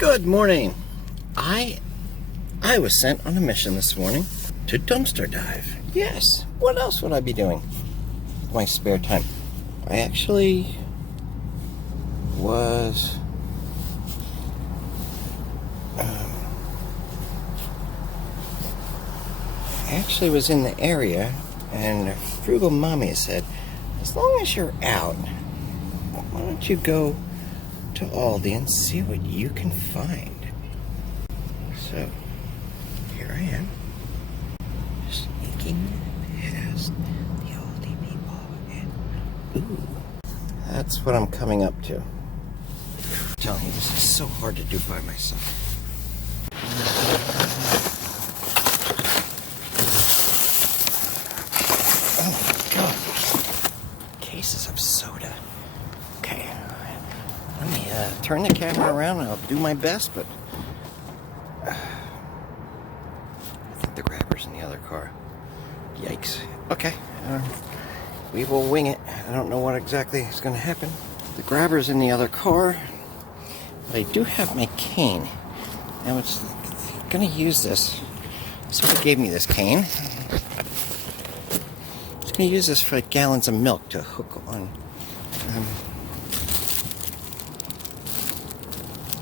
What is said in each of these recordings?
Good morning. I was sent on a mission this morning to dumpster dive. Yes. What else would I be doing with my spare time? I actually was in the area, and Frugal Mommy said, as long as you're out, why don't you go to Aldi and see what you can find? So here I am, sneaking past the Aldi people, and ooh, that's what I'm coming up to. I'm telling you, this is so hard to do by myself. Oh my God, cases of soda. Okay, let me turn the camera around and I'll do my best, but I think the grabber's in the other car. Yikes. Okay, we will wing it. I don't know what exactly is going to happen. The grabber's in the other car, but I do have my cane. Now it's going to use this. Somebody gave me this cane. I'm going to use this for gallons of milk to hook on.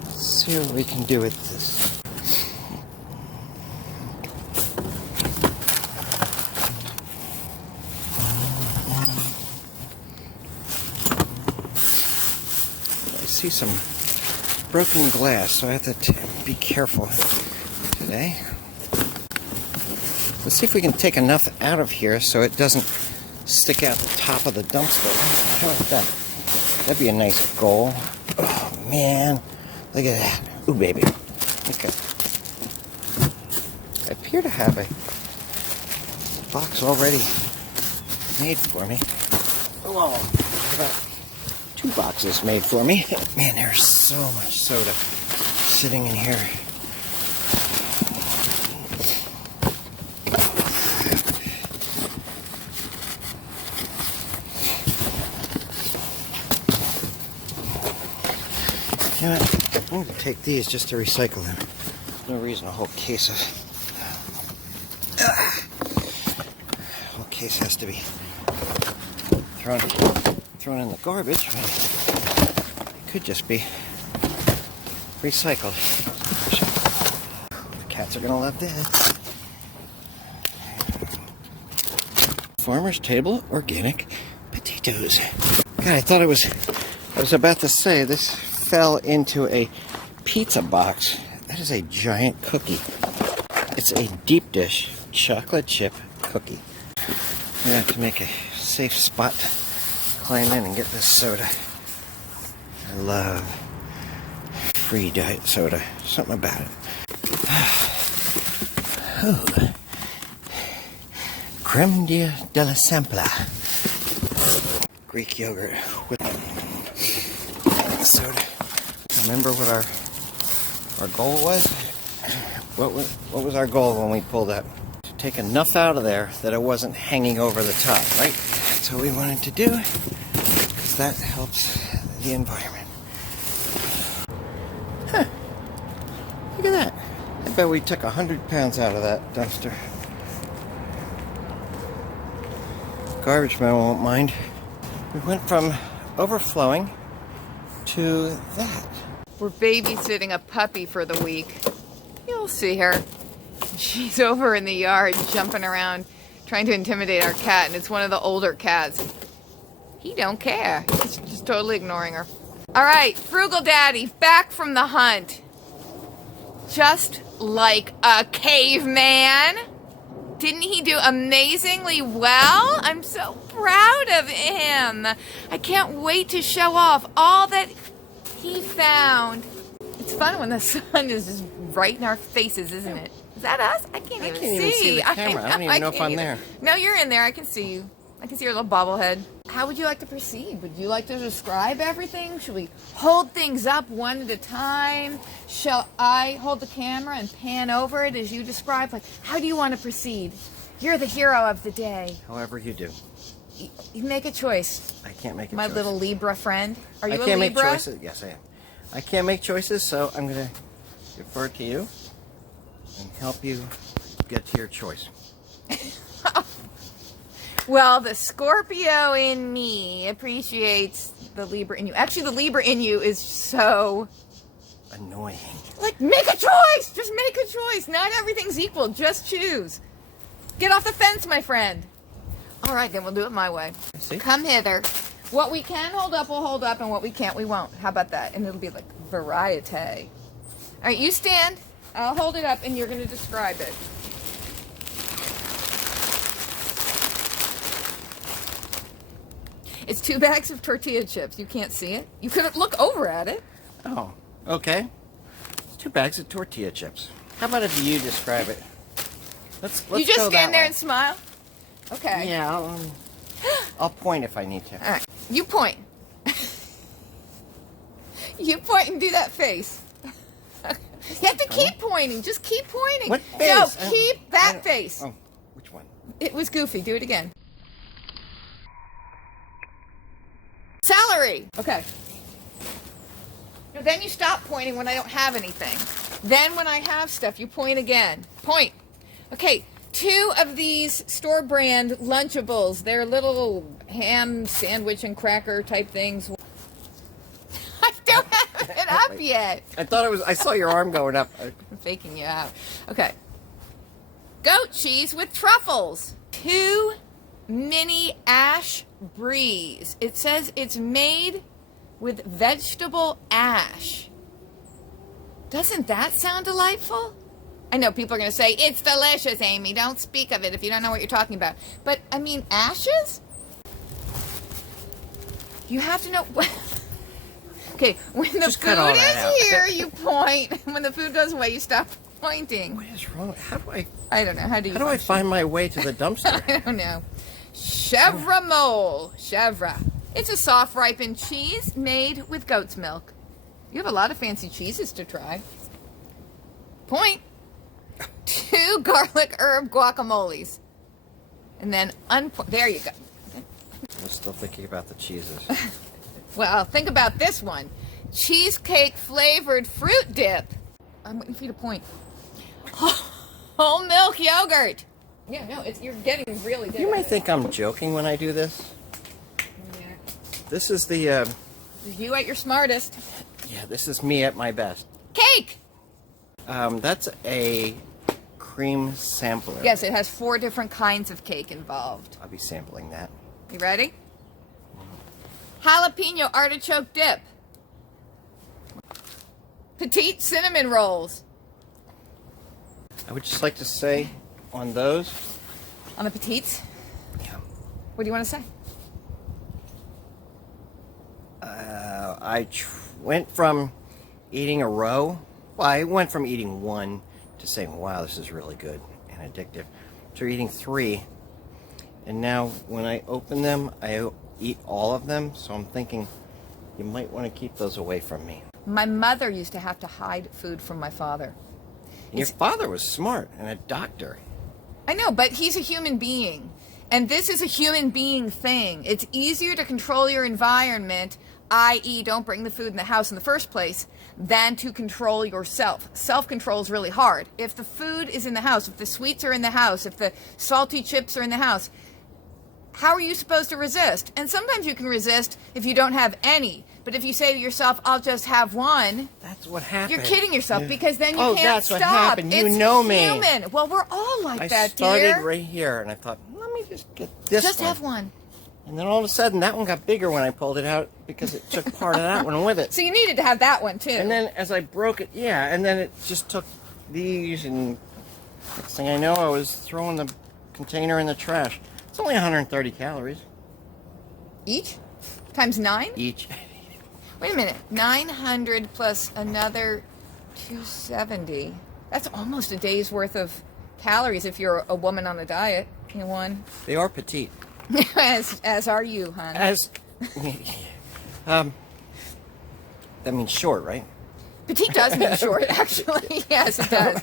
Let's see what we can do with this. I see some broken glass, so I have to be careful today. Let's see if we can take enough out of here so it doesn't stick out the top of the dumpster. How about that? That'd be a nice goal. Oh man, look at that. Ooh baby. Okay. I appear to have a box already made for me. Whoa, about 2 boxes made for me. Man, there's so much soda sitting in here. You know what? I'm going to take these just to recycle them. No reason a whole case of... whole case has to be thrown in the garbage, but it could just be recycled. The cats are going to love this. Farmer's Table organic potatoes. God, I thought I was about to say this fell into a pizza box. That is a giant cookie. It's a deep dish chocolate chip cookie. I'm gonna have to make a safe spot to climb in and get this soda. I love free diet soda. Something about it. Ooh. Creme de la Sempla. Greek yogurt with soda. Remember what our goal was? What was our goal when we pulled up? To take enough out of there that it wasn't hanging over the top, right? That's what we wanted to do, because that helps the environment. Huh. Look at that. I bet we took 100 pounds out of that dumpster. Garbage man won't mind. We went from overflowing to that. We're babysitting a puppy for the week. You'll see her. She's over in the yard jumping around trying to intimidate our cat, and it's one of the older cats. He don't care. He's just totally ignoring her. All right, Frugal Daddy, back from the hunt. Just like a caveman. Didn't he do amazingly well? I'm so proud of him. I can't wait to show off all that he found. It's fun when the sun is just right in our faces, isn't it? Is that us? I can't even see the camera. I don't even know if I'm there. No, you're in there. I can see you. I can see your little bobblehead. How would you like to proceed? Would you like to describe everything? Should we hold things up one at a time? Shall I hold the camera and pan over it as you describe? Like, how do you want to proceed? You're the hero of the day. However you do. You make a choice. I can't make a choice. My little Libra friend. Are you a Libra? I can't make choices. Yes, I am. I can't make choices, so I'm going to defer to you and help you get to your choice. Well, the Scorpio in me appreciates the Libra in you. Actually, the Libra in you is so annoying. Like, make a choice! Just make a choice. Not everything's equal. Just choose. Get off the fence, my friend. All right, then we'll do it my way. See? Come hither. What we can hold up, we'll hold up, and what we can't, we won't. How about that? And it'll be like variety. All right, you stand. I'll hold it up, and you're going to describe it. It's 2 bags of tortilla chips. You can't see it. You could look over at it. Oh, okay. It's 2 bags of tortilla chips. How about if you describe it? Let's you just go stand that there way. and smile? Okay. Yeah, I'll point if I need to. All right. You point. You point and do that face. You have to keep pointing. Just keep pointing. What face? No, keep that face. Oh, which one? It was goofy. Do it again. Celery. Okay. Now, then you stop pointing when I don't have anything. Then when I have stuff, you point again. Point. Okay. 2 of these store brand Lunchables. They're little ham sandwich and cracker type things. I don't have it up yet. I thought it was. I saw your arm going up. I'm faking you out. Okay. Goat cheese with truffles. 2 mini ash bries. It says it's made with vegetable ash. Doesn't that sound delightful? I know people are going to say, it's delicious, Amy. Don't speak of it if you don't know what you're talking about. But, I mean, ashes? You have to know... Okay, when the Just cut all food that is out. here, you point. When the food goes away, you stop pointing. What is wrong? How do I? I don't know. How do you How do I find my way to the dumpster? I don't know. Chèvre mole. Chèvre. It's a soft ripened cheese made with goat's milk. You have a lot of fancy cheeses to try. Point. 2 garlic herb guacamoles. And then there you go. I'm still thinking about the cheeses. Well, think about this one. Cheesecake flavored fruit dip. I'm waiting for you to point. Whole milk yogurt. Yeah, no, you're getting really good. You at might it. think I'm joking when I do this. Yeah. This is the. You at your smartest. Yeah, this is me at my best. Cake. That's a cream sampler. Yes, it has 4 different kinds of cake involved. I'll be sampling that. You ready? Jalapeno artichoke dip. Petite cinnamon rolls. I would just like to say on those. On the petites? Yeah. What do you want to say? I went from eating a row. Well, I went from eating 1 to saying, wow, this is really good and addictive, to eating 3. And now when I open them, I eat all of them. So I'm thinking you might want to keep those away from me. My mother used to have to hide food from my father. And your father was smart and a doctor. I know, but he's a human being. And this is a human being thing. It's easier to control your environment, i.e. don't bring the food in the house in the first place, than to control yourself. Self-control is really hard. If the food is in the house, if the sweets are in the house, if the salty chips are in the house, how are you supposed to resist? And sometimes you can resist if you don't have any. But if you say to yourself, I'll just have 1, That's what happened. you're kidding yourself, Yeah. because then you Oh, can't that's stop. what happened. You It's know me. human. Well, we're all like I that, started dear. right here and I thought, let me just get this Just one. have 1. And then all of a sudden, that one got bigger when I pulled it out because it took part of that one with it. So you needed to have that one, too. And then as I broke it, yeah, and then it just took these, and next thing I know, I was throwing the container in the trash. It's only 130 calories Each? Times 9? each. Wait a minute. 900 plus another 270. That's almost a day's worth of calories if you're a woman on a diet. You won. They are petite. as are you, hon. As, that means short, right? Petite does mean short, actually. Yes, it does.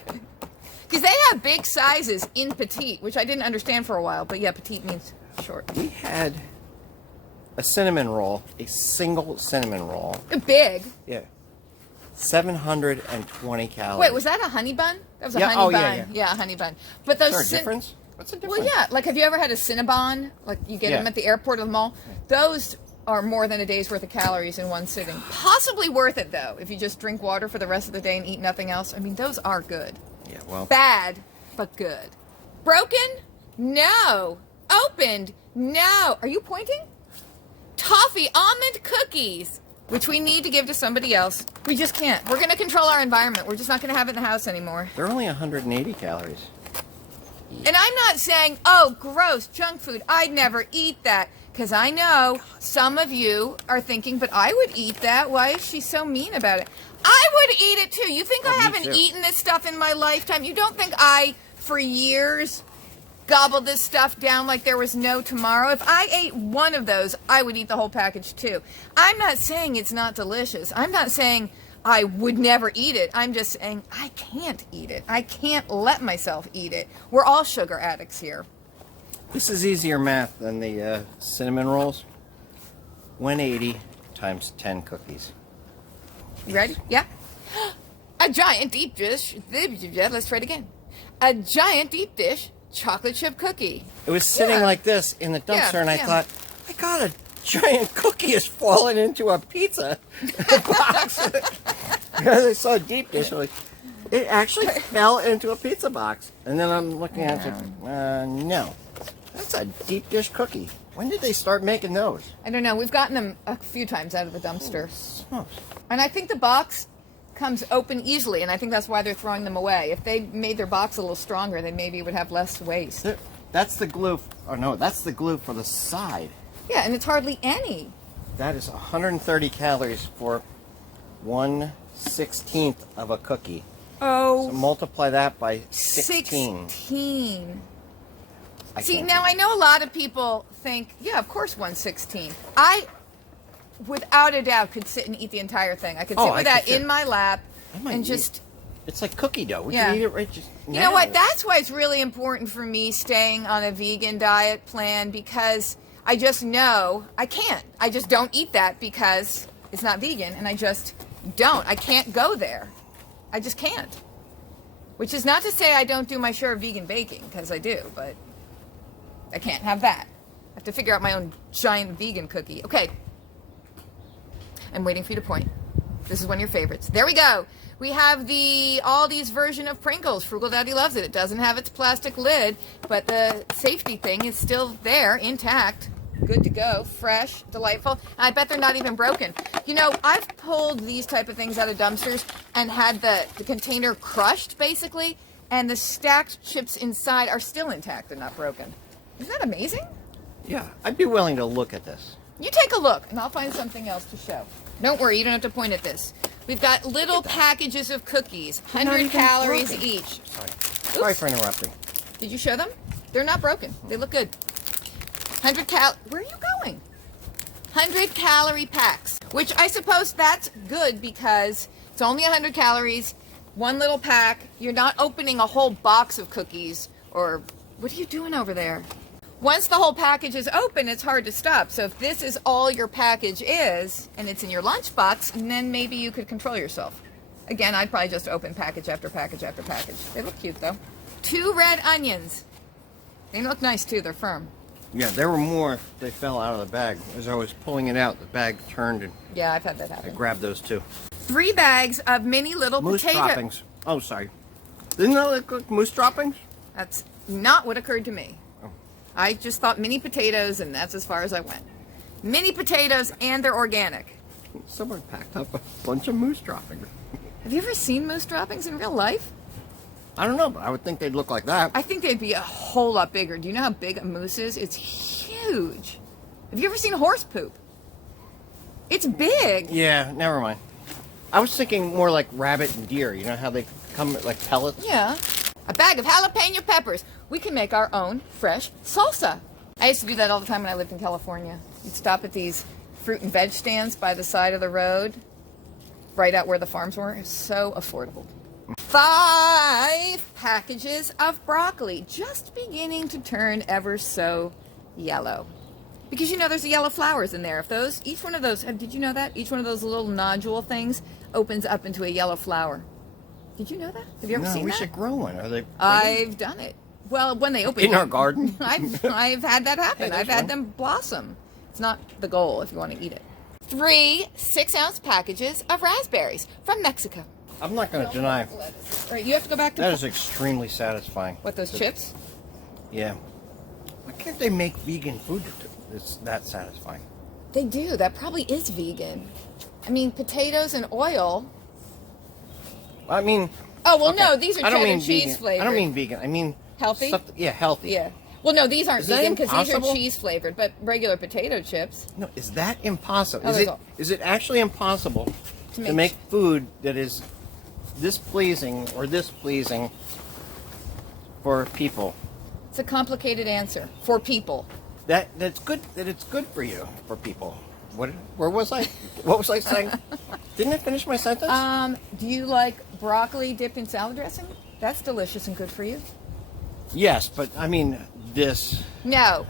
Because they have big sizes in petite, which I didn't understand for a while. But yeah, petite means short. We had a cinnamon roll, a single cinnamon roll. Big. Yeah. 720 calories. Wait, was that a honey bun? That was a Yeah, honey oh, bun. yeah, yeah. Yeah, a honey bun. But those Is there a difference? What's the difference? Well, yeah. Like, have you ever had a Cinnabon? Like, you get Yeah. them at the airport or the mall? Those are more than a day's worth of calories in one sitting. Possibly worth it, though, if you just drink water for the rest of the day and eat nothing else. I mean, those are good. Yeah, well. Bad, but good. Broken? No. Opened? No. Are you pointing? Toffee almond cookies, which we need to give to somebody else. We just can't. We're going to control our environment. We're just not going to have it in the house anymore. They're only 180 calories. And I'm not saying, oh, gross, junk food. I'd never eat that. Because I know some of you are thinking, but I would eat that. Why is she so mean about it? I would eat it too. You think I me haven't too. eaten this stuff in my lifetime? You don't think I, for years, gobbled this stuff down like there was no tomorrow? If I ate one of those, I would eat the whole package too. I'm not saying it's not delicious. I'm not saying I would never eat it. I'm just saying I can't eat it. I can't let myself eat it. We're all sugar addicts here. This is easier math than the cinnamon rolls. 180 times 10 cookies. You ready? Yeah? A giant deep dish. Let's try it again. A giant deep dish chocolate chip cookie. It was sitting Yeah. like this in the dumpster, Yeah, and I yeah. thought, my God, a giant cookie has fallen into a pizza box. Because I saw a deep dish, I'm like, it actually fell into a pizza box. And then I'm looking at it, no. That's a deep dish cookie. When did they start making those? I don't know. We've gotten them a few times out of the dumpster. Smokes. And I think the box comes open easily, and I think that's why they're throwing them away. If they made their box a little stronger, then maybe it would have less waste. That's the glue. Oh, no, that's the glue for the side. Yeah, and it's hardly any. That is 130 calories for 1/16 of a cookie. Oh, So multiply that by 16. 16. I See, can't now do I know a lot of people think, yeah, of course 1/16. I, without a doubt, could sit and eat the entire thing. I could sit Oh, I with that could too. in my lap I might and eat just... It's like cookie dough. We Yeah. can eat it right just You now. know what? That's why it's really important for me staying on a vegan diet plan, because I just know I can't. I just don't eat that because it's not vegan, and I just don't. I can't go there. I just can't. Which is not to say I don't do my share of vegan baking, because I do, but I can't have that. I have to figure out my own giant vegan cookie. Okay. I'm waiting for you to point. This is one of your favorites. There we go. We have the Aldi's version of Pringles. Frugal Daddy loves it. It doesn't have its plastic lid, but the safety thing is still there, intact. Good to go. Fresh, delightful. And I bet they're not even broken. You know, I've pulled these type of things out of dumpsters and had the container crushed, basically, and the stacked chips inside are still intact. They're not broken. Isn't that amazing? Yeah, I'd be willing to look at this. You take a look, and I'll find something else to show. Don't worry, you don't have to point at this. We've got little packages of cookies, not 100 even calories broken. each. Sorry for interrupting. Did you show them? They're not broken. They look good. 100 where are you going? 100 calorie packs, which I suppose that's good because it's only 100 calories, one little pack. You're not opening a whole box of cookies, or what are you doing over there? Once the whole package is open, it's hard to stop. So if this is all your package is, and it's in your lunchbox, then maybe you could control yourself. Again, I'd probably just open package after package after package. They look cute, though. 2 red onions. They look nice, too. They're firm. Yeah, there were more. They fell out of the bag. As I was pulling it out, the bag turned, and Yeah, I've had that I happen. grabbed those too. 3 bags of mini little Moose potato. droppings. Oh, sorry. Didn't that look like moose droppings? That's not what occurred to me. Oh. I just thought mini potatoes, and that's as far as I went. Mini potatoes, and they're organic. Someone packed up a bunch of moose droppings. Have you ever seen moose droppings in real life? I don't know, but I would think they'd look like that. I think they'd be a whole lot bigger. Do you know how big a moose is? It's huge. Have you ever seen horse poop? It's big. Yeah, never mind. I was thinking more like rabbit and deer. You know how they come like pellets? Yeah. A bag of jalapeno peppers. We can make our own fresh salsa. I used to do that all the time when I lived in California. You'd stop at these fruit and veg stands by the side of the road, right out where the farms were. It's so affordable. 5 packages of broccoli, just beginning to turn ever so yellow. Because you know there's the yellow flowers in there. If those, each one of those, did you know that? Each one of those little nodule things opens up into a yellow flower. Did you know that? Have you ever seen we that? should grow one. Are they pretty? I've done it. Well, when they open In our garden? I've had that happen. Yeah, I've had them blossom. It's not the goal if you want to eat it. 3 6-ounce packages of raspberries from Mexico. I'm not going to deny. All right, you have to go back to That is extremely satisfying. what, those chips? Yeah. Why can't they make vegan food that's that satisfying? They do. That probably is vegan. I mean, potatoes and oil. I mean. Oh, well, okay. no, these are I don't cheddar mean cheese vegan. flavored. I don't mean vegan. I mean Healthy? Yeah, healthy. Yeah. Well, no, these aren't Is that vegan because these are impossible? cheese flavored, but regular potato chips. No, is that impossible? Oh, Is there's it all- is it actually impossible To to make food that is this pleasing or this pleasing for people? It's a complicated answer for people. That's good. That it's good for you for people. Where was I? What was I saying? Didn't I finish my sentence? Do you like broccoli dipped in salad dressing? That's delicious and good for you. Yes, but I mean this. No.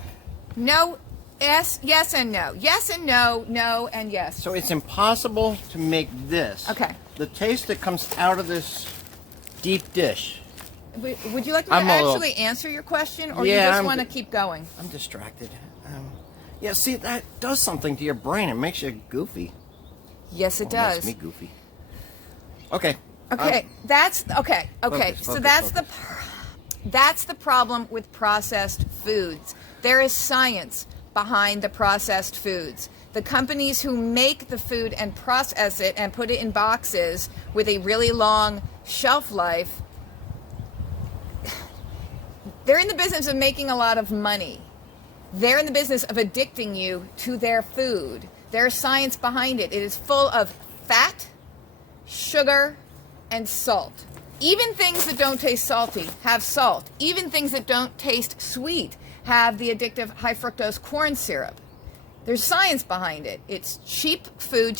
No. Yes, yes and no. Yes and no, no and yes. So it's impossible to make this. Okay. The taste that comes out of this deep dish. Would you like me to I'm a little- actually answer your question, or Yeah, you just I'm want to d- keep going? I'm distracted. Yeah, see, that does something to your brain. It makes you goofy. Yes, it Well, it does. makes me goofy. Okay. Okay, that's okay. Okay, Focus, so focus, that's the problem with processed foods. There is science behind the processed foods. The companies who make the food and process it and put it in boxes with a really long shelf life, they're in the business of making a lot of money. They're in the business of addicting you to their food. There's science behind it. It is full of fat, sugar, and salt. Even things that don't taste salty have salt. Even things that don't taste sweet have the addictive high fructose corn syrup. There's science behind it. It's cheap food.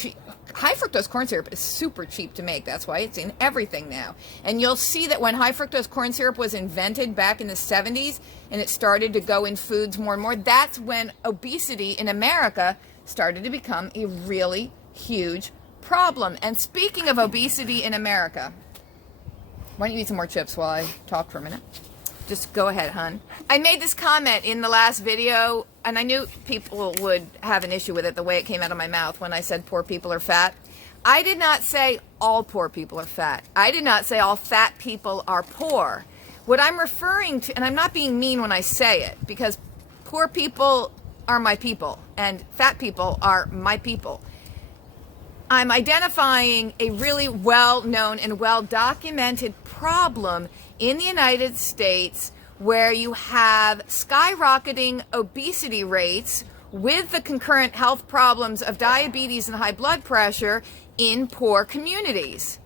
High fructose corn syrup is super cheap to make. That's why it's in everything now. And you'll see that when high fructose corn syrup was invented back in the 70s and it started to go in foods more and more, that's when obesity in America started to become a really huge problem. And speaking of obesity in America, why don't you eat some more chips while I talk for a minute? Just go ahead, hon. I made this comment in the last video, and I knew people would have an issue with it, the way it came out of my mouth when I said poor people are fat. I did not say all poor people are fat. I did not say all fat people are poor. What I'm referring to, and I'm not being mean when I say it, because poor people are my people, and fat people are my people. I'm identifying a really well-known and well-documented problem in the United States where you have skyrocketing obesity rates with the concurrent health problems of diabetes and high blood pressure in poor communities.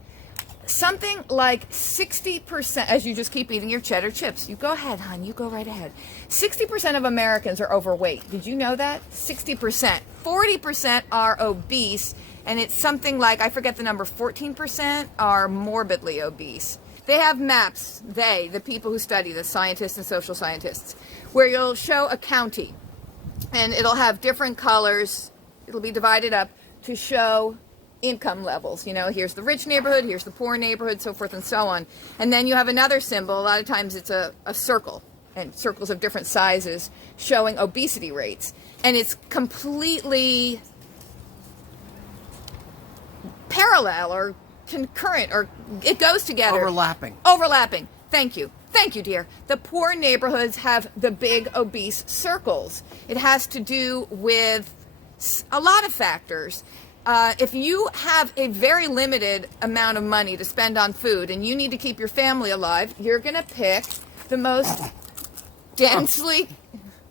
Something like 60%, as you just keep eating your cheddar chips. You go ahead, hon, you go right ahead. 60% of Americans are overweight. Did you know that? 60%. 40% are obese, and it's something like, I forget the number, 14% are morbidly obese. They have maps, the people who study this, scientists and social scientists, where you'll show a county, and it'll have different colors. It'll be divided up to show income levels. You know, here's the rich neighborhood, here's the poor neighborhood, so forth and so on. And then you have another symbol. A lot of times it's a circle, and circles of different sizes showing obesity rates. And it's completely parallel or concurrent, or it goes together. Overlapping. Thank you, dear. The poor neighborhoods have the big obese circles. It has to do with a lot of factors. If you have a very limited amount of money to spend on food and you need to keep your family alive, you're going to pick the most densely...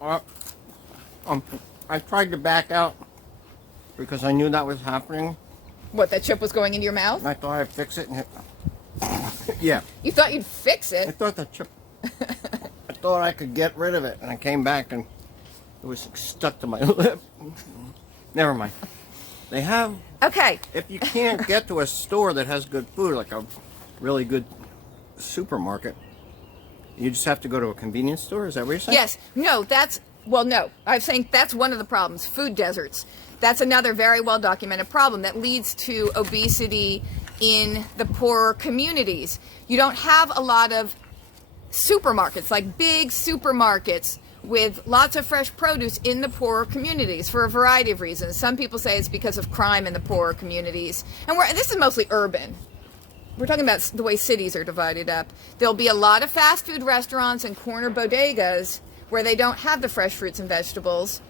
I tried to back out because I knew that was happening. What, that chip was going into your mouth? I thought I'd fix it. Yeah. You thought you'd fix I it? thought the chip... I thought I could get rid of it, and I came back and it was stuck to my lip. Never mind. They have... Okay. If you can't get to a store that has good food, like a really good supermarket, you just have to go to a convenience store? Is that what you're saying? Yes. No, that's... Well, no. I'm saying that's one of the problems. Food deserts. That's another very well documented problem that leads to obesity in the poorer communities. You don't have a lot of supermarkets, like big supermarkets with lots of fresh produce in the poorer communities for a variety of reasons. Some people say it's because of crime in the poorer communities. And this is mostly urban. We're talking about the way cities are divided up. There'll be a lot of fast food restaurants and corner bodegas where they don't have the fresh fruits and vegetables,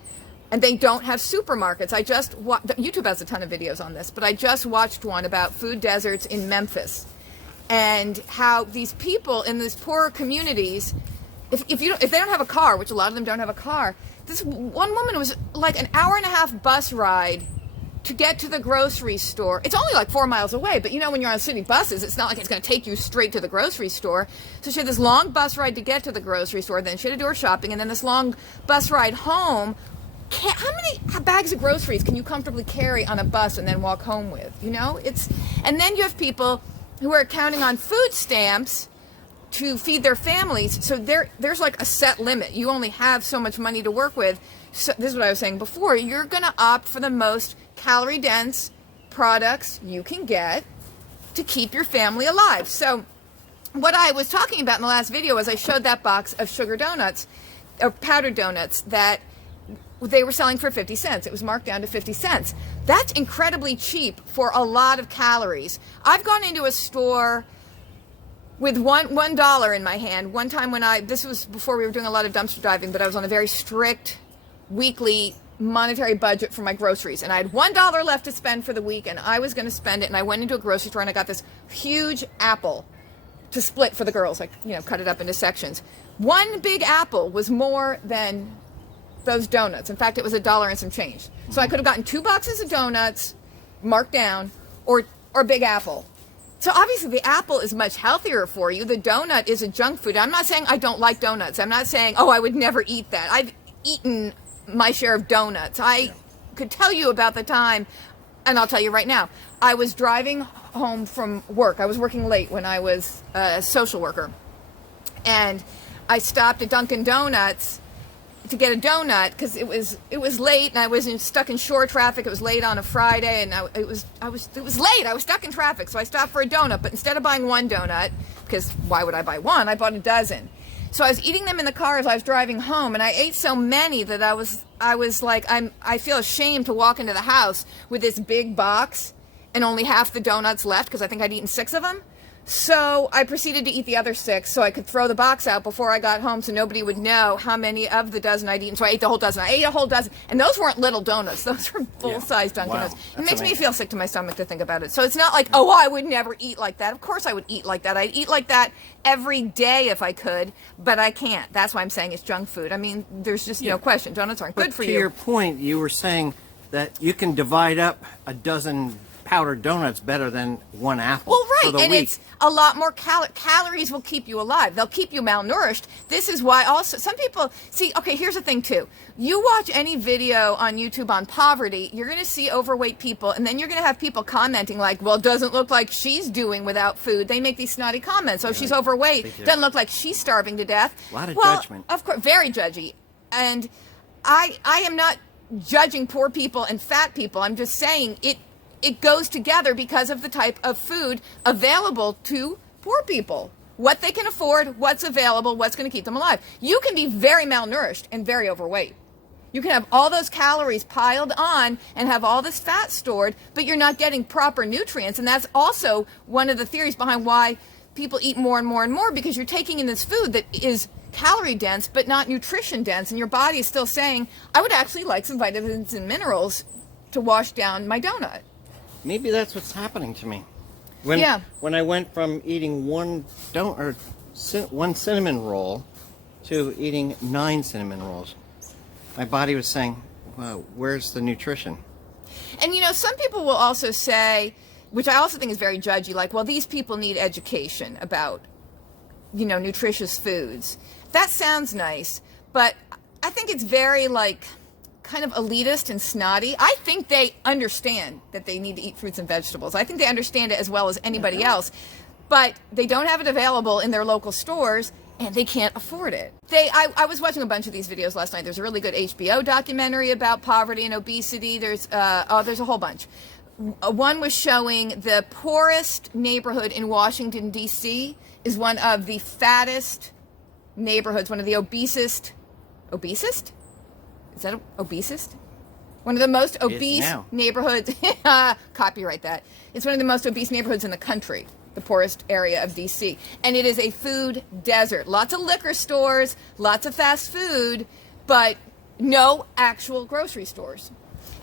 and they don't have supermarkets. YouTube has a ton of videos on this, but I just watched one about food deserts in Memphis and how these people in these poorer communities, if they don't have a car, which a lot of them don't have a car, this one woman was like an hour-and-a-half bus ride to get to the grocery store. It's only like 4 miles away, but you know, when you're on city buses, it's not like it's going to take you straight to the grocery store. So she had this long bus ride to get to the grocery store, then she had to do her shopping, and then this long bus ride home. How many bags of groceries can you comfortably carry on a bus and then walk home with? You know, and then you have people who are counting on food stamps to feed their families. So there's like a set limit. You only have so much money to work with. So this is what I was saying before. You're going to opt for the most calorie dense products you can get to keep your family alive. So what I was talking about in the last video was I showed that box of sugar donuts, or powdered donuts, that they were selling for 50 cents. It was marked down to 50 cents. That's incredibly cheap for a lot of calories. I've gone into a store with $1 in my hand. One time this was before we were doing a lot of dumpster diving, but I was on a very strict weekly monetary budget for my groceries, and I had $1 left to spend for the week, and I was going to spend it, and I went into a grocery store and I got this huge apple to split for the girls. Like, you know, cut it up into sections. One big apple was more than those donuts. In fact, it was $1 and some change. So I could have gotten 2 boxes of donuts marked down, or a big apple. So obviously the apple is much healthier for you. The donut is a junk food. I'm not saying I don't like donuts. I'm not saying, oh, I would never eat that. I've eaten my share of donuts. I could tell you about the time, and I'll tell you right now. I was driving home from work. I was working late when I was a social worker. And I stopped at Dunkin' Donuts to get a donut because it was late, and I was stuck in shore traffic. It was late on a Friday, and it was late. I was stuck in traffic, so I stopped for a donut. But instead of buying one donut, because why would I buy one? I bought a dozen. So I was eating them in the car as I was driving home, and I ate so many that I was like, I feel ashamed to walk into the house with this big box and only half the donuts left because I think I'd eaten 6 of them. So I proceeded to eat the other 6 so I could throw the box out before I got home so nobody would know how many of the dozen I'd eaten. So I ate the whole dozen. I ate a whole dozen. And those weren't little donuts. Those were full-size Dunkin' Donuts. It makes me feel sick to my stomach to think about it. So it's not like, oh, I would never eat like that. Of course I would eat like that. I'd eat like that every day if I could, but I can't. That's why I'm saying it's junk food. I mean, there's just no question. Donuts aren't good for you. To your point, you were saying that you can divide up a dozen powdered donuts better than one apple. Well, right, for the and week. it's a lot more calories will keep you alive. They'll keep you malnourished. This is why also some people see. Okay, here's the thing too. You watch any video on YouTube on poverty, you're going to see overweight people, and then you're going to have people commenting like, "Well, it doesn't look like she's doing without food." They make these snotty comments. "Oh, she's overweight. Doesn't look like she's starving to death." A lot of judgment. Of course, very judgy, and I am not judging poor people and fat people. I'm just saying it goes together because of the type of food available to poor people. What they can afford, what's available, what's going to keep them alive. You can be very malnourished and very overweight. You can have all those calories piled on and have all this fat stored, but you're not getting proper nutrients. And that's also one of the theories behind why people eat more and more and more, because you're taking in this food that is calorie dense but not nutrition dense, and your body is still saying, I would actually like some vitamins and minerals to wash down my donut. Maybe that's what's happening to me. When I went from eating one cinnamon roll to eating 9 cinnamon rolls, my body was saying, well, where's the nutrition? And you know, some people will also say, which I also think is very judgy, like, well, these people need education about, you know, nutritious foods. That sounds nice, but I think it's very, like, kind of elitist and snotty. I think they understand that they need to eat fruits and vegetables. I think they understand it as well as anybody else, but they don't have it available in their local stores, and they can't afford it. I was watching a bunch of these videos last night. There's a really good HBO documentary about poverty and obesity. There's a whole bunch. One was showing the poorest neighborhood in Washington, D.C. is one of the fattest neighborhoods, one of the obesest? Is that obesest? One of the most obese neighborhoods, copyright that. It's one of the most obese neighborhoods in the country, the poorest area of DC. And it is a food desert. Lots of liquor stores, lots of fast food, but no actual grocery stores.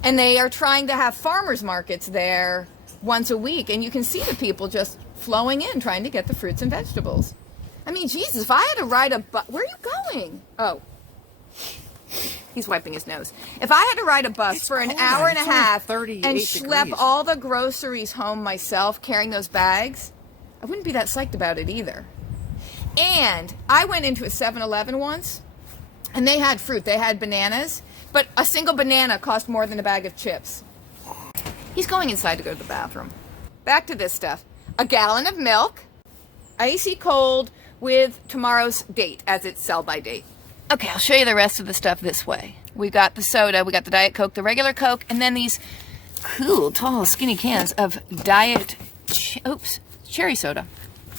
And they are trying to have farmers markets there once a week. And you can see the people just flowing in, trying to get the fruits and vegetables. I mean, Jesus, if I had to ride a bus, where are you going? Oh. He's wiping his nose. If I had to ride a bus for an hour and a half and schlep all the groceries home myself carrying those bags, I wouldn't be that psyched about it either. And I went into a 7-Eleven once, and they had fruit. They had bananas, but a single banana cost more than a bag of chips. He's going inside to go to the bathroom. Back to this stuff. A gallon of milk, icy cold with tomorrow's date as its sell-by date. Okay, I'll show you the rest of the stuff this way. We got the soda, we got the Diet Coke, the regular Coke, and then these cool, tall, skinny cans of cherry soda.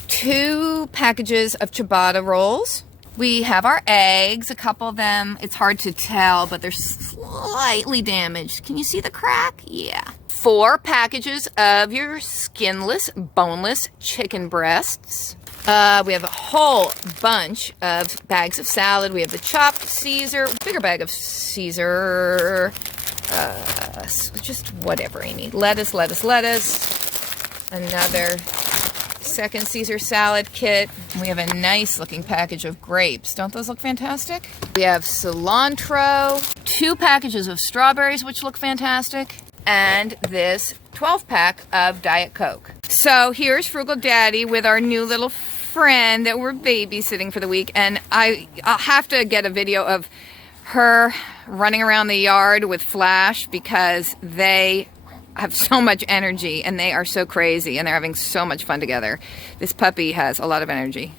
2 packages of ciabatta rolls. We have our eggs, a couple of them. It's hard to tell, but they're slightly damaged. Can you see the crack? Yeah. 4 packages of your skinless, boneless chicken breasts. We have a whole bunch of bags of salad. We have the chopped Caesar, bigger bag of Caesar, just whatever, Amy. Lettuce. Another second Caesar salad kit. We have a nice looking package of grapes. Don't those look fantastic? We have cilantro, 2 packages of strawberries, which look fantastic, and this 12-pack of Diet Coke. So here's Frugal Daddy with our new little friend that we're babysitting for the week, and I'll have to get a video of her running around the yard with Flash because they have so much energy and they are so crazy and they're having so much fun together. This puppy has a lot of energy.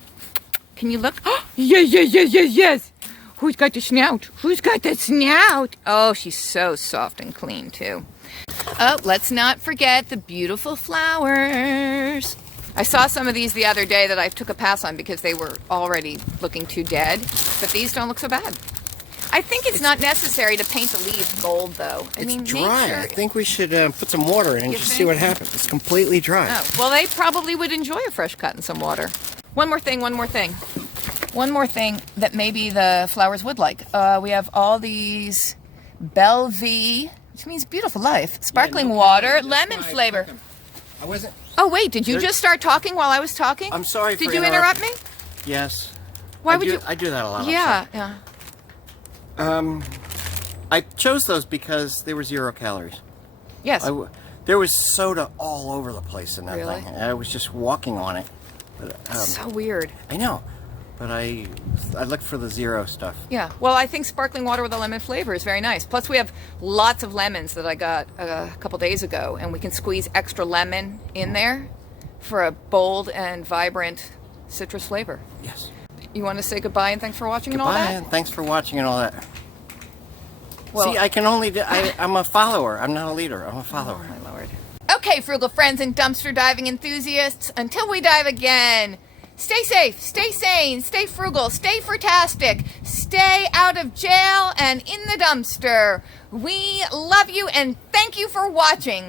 Can you look? Oh, yes. Who's got the snout? Who's got the snout? Oh, she's so soft and clean too. Oh, let's not forget the beautiful flowers. I saw some of these the other day that I took a pass on because they were already looking too dead, but these don't look so bad. I think it's not necessary to paint the leaves gold, though. It's dry. I think we should put some water in and just see what happens. It's completely dry. Oh, well, they probably would enjoy a fresh cut and some water. One more thing that maybe the flowers would like. We have all these Bellevue, which means beautiful life, sparkling water, lemon flavor. I wasn't... Oh, wait, did you just start talking while I was talking? I'm sorry for Did you interrupt me? Yes. Why would you? I do that a lot. Yeah. I chose those because they were 0 calories. Yes. There was soda all over the place in that Really? thing. I was just walking on it. But, so weird. I know. But I looked for the 0 stuff. Yeah. Well, I think sparkling water with a lemon flavor is very nice. Plus, we have lots of lemons that I got a couple days ago, and we can squeeze extra lemon in there for a bold and vibrant citrus flavor. Yes. You want to say goodbye and thanks for watching Goodbye, and all that? and thanks for watching and all that. Well, see, I can only do... I'm a follower. I'm not a leader. I'm a follower. Oh, my Lord. Okay, frugal friends and dumpster diving enthusiasts, until we dive again, stay safe, stay sane, stay frugal, stay frutastic, stay out of jail and in the dumpster. We love you and thank you for watching.